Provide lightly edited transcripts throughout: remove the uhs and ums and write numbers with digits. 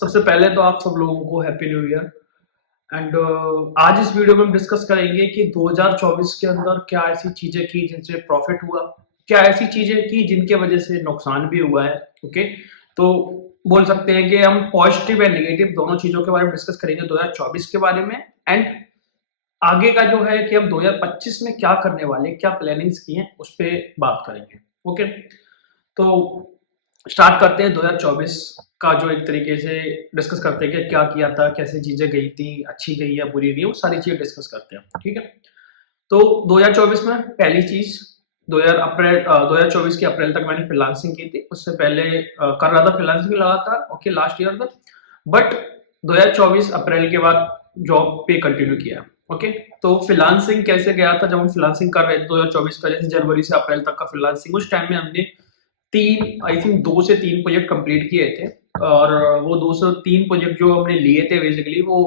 सबसे पहले तो आप सब लोगों को हैप्पी न्यू ईयर। एंड आज इस वीडियो में हम डिस्कस करेंगे कि 2024 के अंदर क्या ऐसी चीजें की जिनसे प्रॉफिट हुआ, क्या ऐसी चीजें की जिनके वजह से नुकसान भी हुआ है। ओके, तो बोल सकते हैं कि हम पॉजिटिव एंड नेगेटिव दोनों चीजों के बारे में डिस्कस करेंगे 2024 के बारे में। एंड आगे का जो है कि हम 2025 में क्या करने वाले, क्या प्लानिंग्स की हैं, उस पर बात करेंगे। ओके, तो स्टार्ट करते हैं 2024 का, जो एक तरीके से डिस्कस करते हैं कि क्या किया था, कैसे चीजें गई थी, अच्छी गई या बुरी गई, वो सारी चीजें डिस्कस करते हैं। ठीक है, तो 2024 में पहली चीज 2024 के अप्रैल तक मैंने फ्रीलांसिंग की थी। उससे पहले कर रहा था फ्रीलांसिंग लगातार, ओके, लास्ट ईयर तक। बट 2024 अप्रैल के बाद जॉब पे कंटिन्यू किया। ओके, तो फ्रीलांसिंग कैसे गया था, जब हम फ्रीलांसिंग कर रहे थे 2024 का, जैसे जनवरी से अप्रैल तक का फ्रीलांसिंग, उस टाइम में हमने आई थिंक 2 से 3 प्रोजेक्ट कंप्लीट किए थे। और वो 2 से 3 प्रोजेक्ट जो हमने लिए थे बेसिकली वो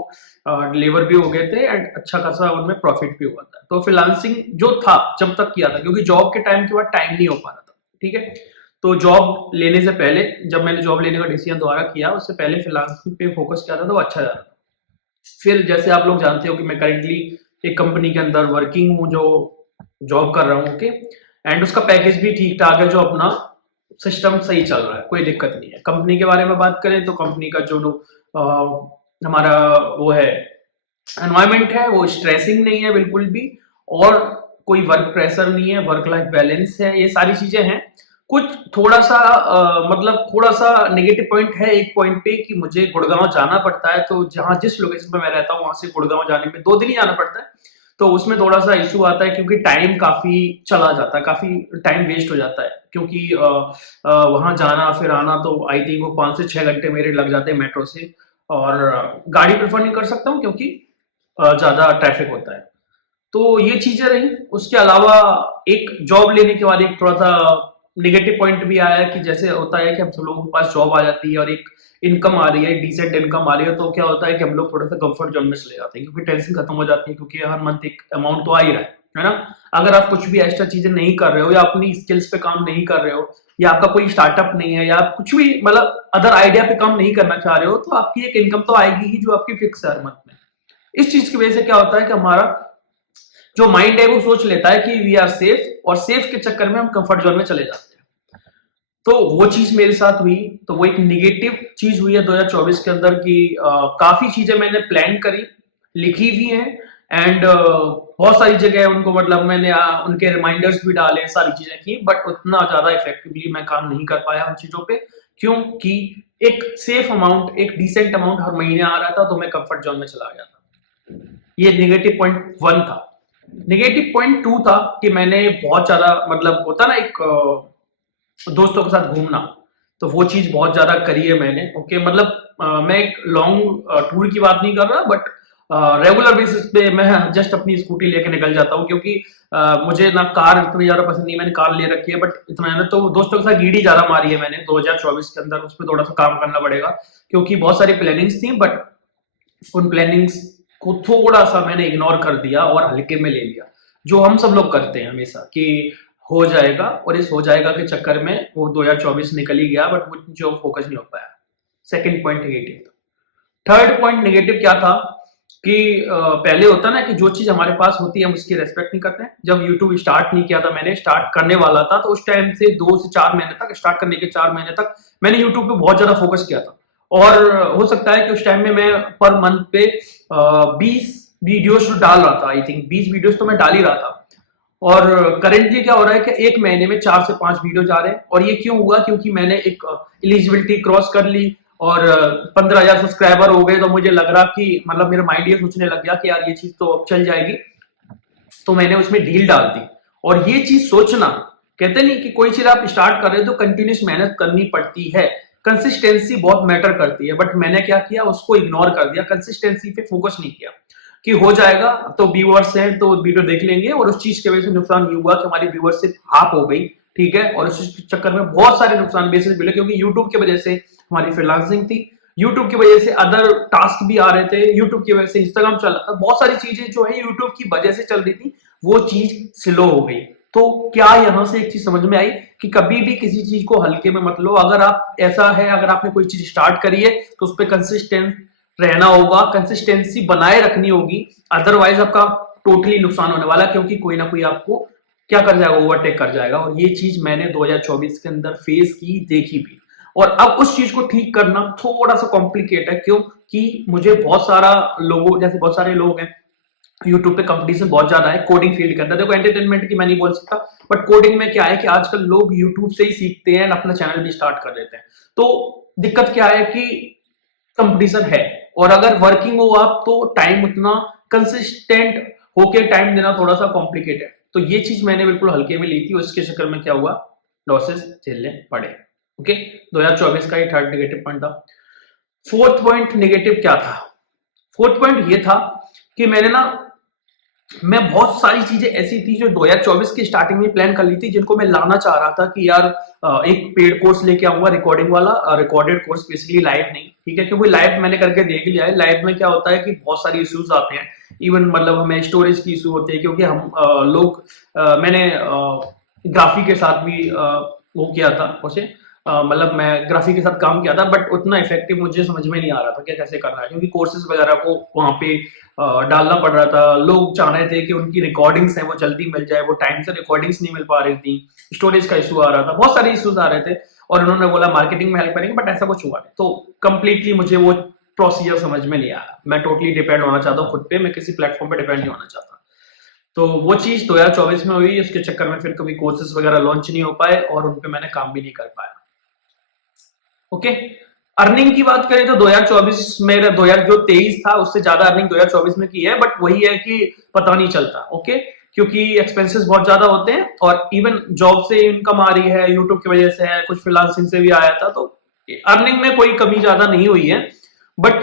डिलीवर भी हो गए थे एंड अच्छा खासा उनमें प्रॉफिट भी हुआ था। तो फ्रीलांसिंग जो था जब तक किया था, क्योंकि जॉब के टाइम के बाद टाइम नहीं हो पा रहा था। ठीक है, तो जॉब लेने से पहले, जब मैंने जॉब लेने का डिसीजन दोबारा किया, उससे पहले फ्रीलांसिंग पे फोकस किया था, तो अच्छा जा रहा था। फिर जैसे आप लोग जानते हो कि मैं करेंटली एक कंपनी के अंदर वर्किंग हूँ, जो जॉब कर रहा हूँ। ओके, एंड उसका पैकेज भी ठीक ठाक है, जो अपना सिस्टम सही चल रहा है, कोई दिक्कत नहीं है। कंपनी के बारे में बात करें तो कंपनी का जो हमारा वो है एनवायरमेंट है, वो स्ट्रेसिंग नहीं है बिल्कुल भी, और कोई वर्क प्रेशर नहीं है, वर्क लाइफ बैलेंस है, ये सारी चीजें हैं। कुछ थोड़ा सा मतलब थोड़ा सा नेगेटिव पॉइंट है एक पॉइंट पे, कि मुझे गुड़गांव जाना पड़ता है। तो जहां जिस लोकेशन पे मैं रहता हूँ वहां से गुड़गांव जाने में 2 दिन ही जाना पड़ता है। तो उसमें थोड़ा सा इशू आता है, क्योंकि टाइम काफी चला जाता है, काफी टाइम वेस्ट हो जाता है, क्योंकि वहां जाना फिर आना, तो आई थिंक वो 5 से 6 घंटे मेरे लग जाते हैं मेट्रो से। और गाड़ी प्रेफर नहीं कर सकता हूँ, क्योंकि ज्यादा ट्रैफिक होता है। तो ये चीजें रही। उसके अलावा एक जॉब लेने के बाद एक थोड़ा सा नेगेटिव पॉइंट भी आया, कि जैसे होता है कि हम सब लोगों के पास जॉब आ जाती है और एक इनकम आ रही है, डिसेंट इनकम आ रही है, तो क्या होता है कि हम लोग थोड़ा सा कंफर्ट जोन में चले जाते हैं, क्योंकि टेंशन खत्म हो जाती है, क्योंकि हर मंथ एक अमाउंट तो आ ही रहा है ना। अगर आप कुछ भी एक्स्ट्रा चीजें नहीं कर रहे हो, या अपनी स्किल्स पे काम नहीं कर रहे हो, या आपका कोई स्टार्टअप नहीं है, या आप कुछ भी मतलब अदर आइडिया पे काम नहीं करना चाह रहे हो, तो आपकी एक इनकम तो आएगी ही, जो आपकी फिक्स है हर मंथ में। इस चीज की वजह से क्या होता है कि हमारा जो माइंड है वो सोच लेता है कि वी आर सेफ, और सेफ के चक्कर में हम कंफर्ट जोन में चले जाते हैं। तो वो चीज मेरे साथ हुई। तो वो एक निगेटिव चीज हुई है 2024 के अंदर, की काफी चीजें मैंने प्लान करी, लिखी भी हैं, एंड बहुत सारी जगह उनको मतलब मैंने उनके रिमाइंडर्स भी डाले, सारी चीजें की, बट उतना ज्यादा इफेक्टिवली मैं काम नहीं कर पाया उन चीजों पे, क्योंकि एक सेफ अमाउंट, एक डिसेंट अमाउंट हर महीने आ रहा था, तो मैं कंफर्ट जोन में चला गया था। ये नेगेटिव पॉइंट 1 था। नेगेटिव पॉइंट 2 था कि मैंने बहुत ज्यादा, मतलब होता ना एक दोस्तों के साथ घूमना, तो वो चीज बहुत ज्यादा करी है मैंने। ओके, मतलब मैं एक लॉन्ग टूर की बात नहीं कर रहा, बट रेगुलर बेसिस पे मैं जस्ट अपनी स्कूटी लेके निकल जाता हूँ, क्योंकि मुझे ना कार इतनी ज्यादा पसंद नहीं, मैंने कार ले रखी है, बट इतना है ना, तो दोस्तों के साथ गीडी ज्यादा मारी है मैंने 2024 के अंदर। उस पर थोड़ा सा काम करना पड़ेगा, क्योंकि बहुत सारी प्लानिंग्स थी, बट उन प्लानिंग्स को थोड़ा सा मैंने इग्नोर कर दिया और हल्के में ले लिया, जो हम सब लोग करते हैं हमेशा, कि हो जाएगा, और इस हो जाएगा के चक्कर में वो 2024 निकल ही गया, बट मुझे फोकस नहीं हो पाया। Second point negative. Third point negative क्या था, कि पहले होता ना कि जो चीज हमारे पास होती है हम उसकी रेस्पेक्ट नहीं करते हैं। जब यूट्यूब स्टार्ट नहीं किया था, मैंने स्टार्ट करने वाला था, तो उस टाइम से 2 से 4 महीने तक, स्टार्ट करने के 4 महीने तक मैंने यूट्यूब पे बहुत ज्यादा फोकस किया था। और हो सकता है कि उस टाइम में मैं पर मंथ पे 20 वीडियोस डाल रहा था, आई थिंक 20 वीडियोस तो मैं डाल ही रहा था। और करेंटली क्या हो रहा है कि एक महीने में 4 से 5 वीडियो जा रहे हैं। और ये क्यों हुआ, क्योंकि मैंने एक एलिजिबिलिटी क्रॉस कर ली, और 15,000 सब्सक्राइबर हो गए, तो मुझे लग रहा कि मतलब मेरा माइंड ये सोचने लग गया कि यार ये चीज तो अब चल जाएगी, तो मैंने उसमें ढील डाल दी। और ये चीज सोचना, कहते नहीं कि कोई चीज आप स्टार्ट कर रहे हो तो कंटिन्यूस मेहनत करनी पड़ती है, कंसिस्टेंसी बहुत मैटर करती है, बट मैंने क्या किया, उसको इग्नोर कर दिया, कंसिस्टेंसी पे फोकस नहीं किया, कि हो जाएगा, तो व्यूअर्स हैं तो वीडियो देख लेंगे। और उस चीज की वजह से नुकसान ये हुआ कि हमारी व्यूअरशिप हाफ हो गई। ठीक है, और उस चक्कर में बहुत सारे नुकसान बेसिस मिले, क्योंकि यूट्यूब की वजह से हमारी फ्रीलांसिंग थी, यूट्यूब की वजह से अदर टास्क भी आ रहे थे, यूट्यूब की वजह से इंस्टाग्राम चल रहा था, बहुत सारी चीजें जो है यूट्यूब की वजह से चल रही थी, वो चीज स्लो हो गई। तो क्या यहां से एक चीज समझ में आई कि कभी भी किसी चीज को हल्के में मत लो। अगर आप ऐसा है, अगर आपने कोई चीज स्टार्ट करी है तो उस पर कंसिस्टेंट रहना होगा, कंसिस्टेंसी बनाए रखनी होगी, अदरवाइज आपका टोटली नुकसान होने वाला है, क्योंकि कोई ना कोई आपको क्या कर जाएगा, ओवरटेक कर जाएगा। और ये चीज मैंने 2024 के अंदर फेस की, देखी भी। और अब उस चीज को ठीक करना थोड़ा सा कॉम्प्लिकेट है, क्योंकि मुझे बहुत सारा लोगों, जैसे बहुत सारे लोग हैं यूट्यूब पे, कंपटीशन बहुत ज्यादा है कोडिंग फील्ड के अंदर। देखो एंटरटेनमेंट की मैं नहीं बोल सकता, बट कोडिंग में क्या है कि आजकल लोग यूट्यूब से ही सीखते हैं, अपना चैनल भी स्टार्ट कर देते हैं। तो दिक्कत क्या है कि कंपटीशन है, और अगर वर्किंग हो आप तो टाइम उतना कंसिस्टेंट होके टाइम देना थोड़ा सा कॉम्प्लिकेटेड है। तो ये चीज मैंने बिल्कुल हल्के में ली थी, और इसके चक्कर में क्या हुआ, लॉसेस झेलने पड़े। ओके, 2024 का ये थर्ड नेगेटिव पॉइंट था। फोर्थ पॉइंट नेगेटिव क्या था? फोर्थ पॉइंट ये था कि मैं बहुत सारी चीजें ऐसी थी जो 2024 की स्टार्टिंग में प्लान कर ली थी, जिनको मैं लाना चाह रहा था कि यार एक पेड कोर्स लेके आऊंगा, रिकॉर्डिंग वाला, रिकॉर्डेड कोर्स, बेसिकली लाइव नहीं, ठीक है, क्योंकि लाइव मैंने करके देख लिया है। लाइव में क्या होता है कि बहुत सारी इश्यूज आते हैं, इवन मतलब हमें स्टोरेज की इशू होती है, क्योंकि हम मैंने ग्राफी के साथ भी वो किया था उसे, मतलब मैं ग्राफी के साथ काम किया था, बट उतना इफेक्टिव मुझे समझ में नहीं आ रहा था कि कैसे करना है, क्योंकि कोर्सेज वगैरह को वहां पे डालना पड़ रहा था। लोग चाह रहे थे कि उनकी रिकॉर्डिंग्स है वो जल्दी मिल जाए, वो टाइम से रिकॉर्डिंग्स नहीं मिल पा रही थी, स्टोरेज का इशू आ रहा था, बहुत सारे इश्यूज आ रहे थे। और उन्होंने बोला मार्केटिंग में हेल्प करेंगे, बट ऐसा कुछ हुआ नहीं। तो कंप्लीटली मुझे वो प्रोसीजर समझ में नहीं आया। मैं टोटली डिपेंड होना चाहता हूँ खुद पे, मैं किसी प्लेटफॉर्म पे डिपेंड नहीं होना चाहता। तो वो चीज 2024 में हुई, उसके चक्कर में फिर कभी कोर्सेज वगैरह लॉन्च नहीं हो पाए, और उन पे मैंने काम भी नहीं कर पाया। ओके, अर्निंग की बात करें तो 2024 में, 2023 था उससे ज्यादा अर्निंग 2024 में की है, बट वही है कि पता नहीं चलता। ओके, क्योंकि एक्सपेंसेस बहुत ज्यादा होते हैं, और इवन जॉब से इनकम आ रही है, यूट्यूब की वजह से है, कुछ फ्रीलांसिंग से भी आया था, तो अर्निंग में कोई कमी ज्यादा नहीं हुई है। बट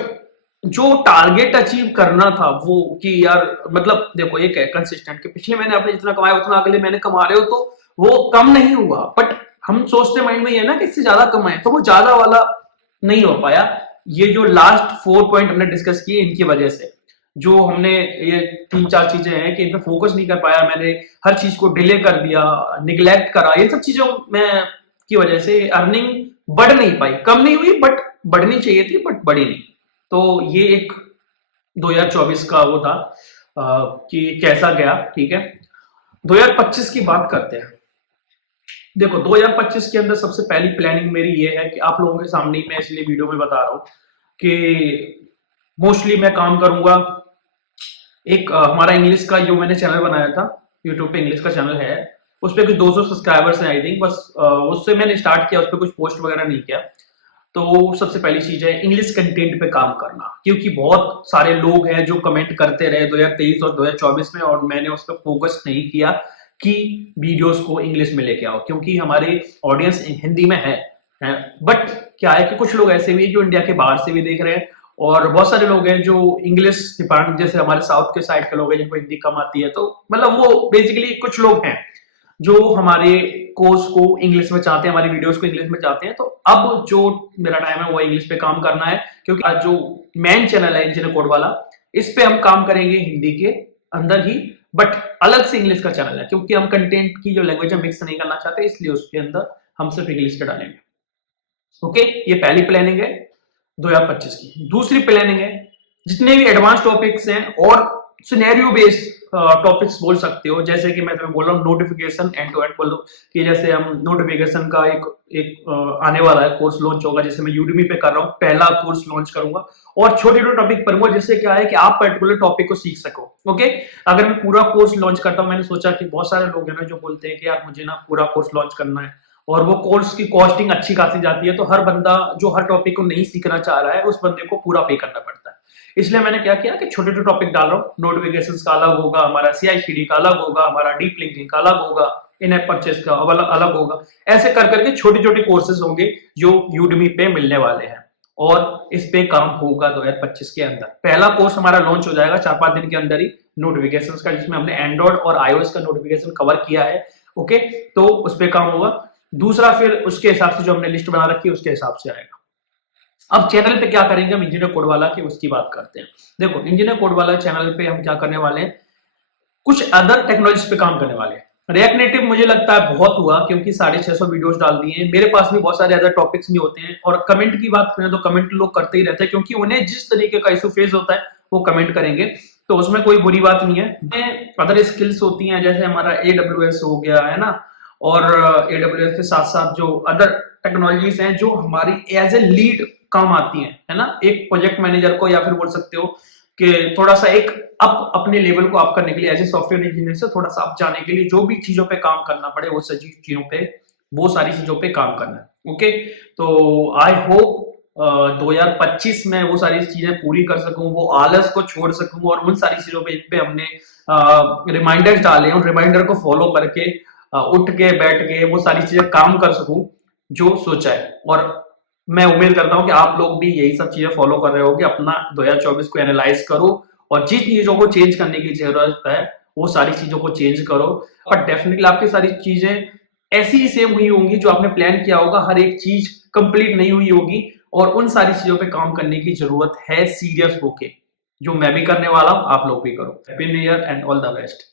जो टारगेट अचीव करना था वो, कि यार मतलब देखो एक है कंसिस्टेंट, कि पिछले महीने आपने जितना कमाया उतना अगले महीने कमा रहे हो, तो वो कम नहीं हुआ, बट हम सोचते माइंड में ये ना कि इससे ज्यादा कमाए, तो वो ज्यादा वाला नहीं हो पाया। ये जो लास्ट 4 पॉइंट हमने डिस्कस किए, इनकी वजह से जो हमने ये 3-4 चीजें हैं कि इन पे फोकस नहीं कर पाया, मैंने हर चीज को डिले कर दिया, निग्लेक्ट करा, ये सब चीजों में की वजह से अर्निंग बढ़ नहीं पाई, कम नहीं हुई, बट बढ़नी चाहिए थी, बट बढ़ी नहीं। तो ये एक 2024 का वो था कि कैसा गया। ठीक है, 2025 की बात करते हैं। देखो 2025 के अंदर सबसे पहली प्लानिंग मेरी ये है कि आप लोगों के सामने मैं इसलिए वीडियो में बता रहा हूं कि मोस्टली मैं काम करूंगा। एक हमारा इंग्लिश का जो मैंने चैनल बनाया था, यूट्यूब पे इंग्लिश का चैनल है, उस पर कुछ 200 सब्सक्राइबर्स हैं आई थिंक, बस उससे मैंने स्टार्ट किया, उस पर कुछ पोस्ट वगैरह नहीं किया। तो सबसे पहली चीज है इंग्लिश कंटेंट पे काम करना, क्योंकि बहुत सारे लोग हैं जो कमेंट करते रहे 2023 और 2024 में, और मैंने उस पर फोकस नहीं किया कि वीडियोस को इंग्लिश में लेके आओ, क्योंकि हमारे ऑडियंस हिंदी में है। बट क्या है कि कुछ लोग ऐसे भी हैं जो इंडिया के बाहर से भी देख रहे हैं, और बहुत सारे लोग हैं जो इंग्लिश डिपार्टमेंट, जैसे हमारे साउथ के साइड के लोग हैं जिनको हिंदी कम आती है, तो मतलब वो बेसिकली कुछ लोग हैं जो हमारे कोर्स को इंग्लिश में चाहते हैं, हमारी वीडियोस को इंग्लिश में चाहते हैं। तो अब जो मेरा टाइम है वो इंग्लिश पे काम करना है, क्योंकि आज जो मेन चैनल है इंजीनियर कोड वाला, इस पे हम काम करेंगे हिंदी के अंदर ही, बट अलग से इंग्लिश का चैनल है, क्योंकि हम कंटेंट की जो लैंग्वेज है मिक्स नहीं करना चाहते, इसलिए उसके अंदर हम सिर्फ इंग्लिश पे डालेंगे। ओके, ये पहली प्लानिंग है 2025 की। दूसरी प्लानिंग है, जितने भी एडवांस टॉपिक्स हैं और सिनेरियो बेस्ड टॉपिक्स बोल सकते हो, जैसे कि मैं तुम्हें बोल रहा हूँ नोटिफिकेशन एंड टू एंड बोल दो, कि जैसे हम नोटिफिकेशन का एक आने वाला है कोर्स लॉन्च होगा, जैसे मैं यूडीमी पे कर रहा हूँ, पहला कोर्स लॉन्च करूंगा, और छोटे छोटे टॉपिक पढ़ूंगा, जिससे क्या है कि आप पर्टिकुलर टॉपिक को सीख सको। ओके, अगर मैं पूरा कोर्स लॉन्च करता हूँ, मैंने सोचा कि बहुत सारे लोग हैं ना जो बोलते हैं कि यार मुझे ना पूरा कोर्स लॉन्च करना है, और वो कोर्स की कॉस्टिंग अच्छी खासी जाती है, तो हर बंदा जो हर टॉपिक को नहीं सीखना चाह रहा है उस बंदे को पूरा पे करना पड़ता है। इसलिए मैंने क्या किया कि छोटे छोटे टॉपिक डाल रहा हूँ, नोटिफिकेशंस का अलग होगा, हमारा CI/CD का अलग होगा, हमारा डीप लिंकिंग का अलग होगा, इन ऐप परचेस का अलग होगा। ऐसे कर करके छोटे छोटे कोर्सेज होंगे जो यूडमी पे मिलने वाले हैं, और इस पे काम होगा 2025 के अंदर। पहला कोर्स हमारा लॉन्च हो जाएगा 4-5 दिन के अंदर ही, नोटिफिकेशंस का, जिसमें हमने एंड्रॉइड और iOS का नोटिफिकेशन कवर किया है। ओके, तो उस पर काम होगा। दूसरा फिर उसके हिसाब से जो हमने लिस्ट बना रखी है उसके हिसाब से आएगा। अब चैनल पे क्या करेंगे हम इंजीनियर कोड वाला की, उसकी बात करते हैं। देखो इंजीनियर कोड वाला चैनल पे हम क्या करने वाले हैं, कुछ अदर टेक्नोलॉजीज पे काम करने वाले हैं। रिएक्ट नेटिव मुझे लगता है बहुत हुआ, क्योंकि 650 वीडियोस डाल दिए हैं। मेरे पास भी बहुत सारे अदर टॉपिक्स नहीं होते हैं, और कमेंट की बात करें तो कमेंट लोग करते ही रहते हैं, क्योंकि उन्हें जिस तरीके का इशू फेस होता है वो कमेंट करेंगे, तो उसमें कोई बुरी बात नहीं है। अदर स्किल्स होती हैं, जैसे हमारा AWS हो गया है ना, और AWS के साथ साथ जो अदर टेक्नोलॉजीज हैं जो हमारी एज ए लीड काम आती हैं, है ना, एक प्रोजेक्ट मैनेजर को, या फिर बोल सकते हो कि थोड़ा सा एक अप अपने लेवल को अप करने के लिए, एज ए सॉफ्टवेयर इंजीनियर से थोड़ा सा अप जाने के लिए जो भी चीजों पे काम करना पड़े, वो सभी चीजों पे, वो सारी चीजों पे काम करना है। ओके, तो आई होप 2025 में वो सारी चीजें पूरी कर सकूं, वो आलस को छोड़ सकूं, और उन सारी चीजों पे हमने रिमाइंडर्स डाले, उन रिमाइंडर को फॉलो करके उठ के बैठ के वो सारी चीजें काम कर सकूं जो सोचा है। और मैं उम्मीद करता हूं कि आप लोग भी यही सब चीजें फॉलो कर रहे हो कि अपना 2024 को एनालाइज करो, और जिन चीजों को चेंज करने की जरूरत है वो सारी चीजों को चेंज करो। और डेफिनेटली आपकी सारी चीजें ऐसी ही सेम हुई होंगी, जो आपने प्लान किया होगा, हर एक चीज कंप्लीट नहीं हुई होगी, और उन सारी चीजों पे काम करने की जरूरत है सीरियस होके, जो मैं भी करने वाला हूं, आप लोग भी करो। Happy new year and all the best.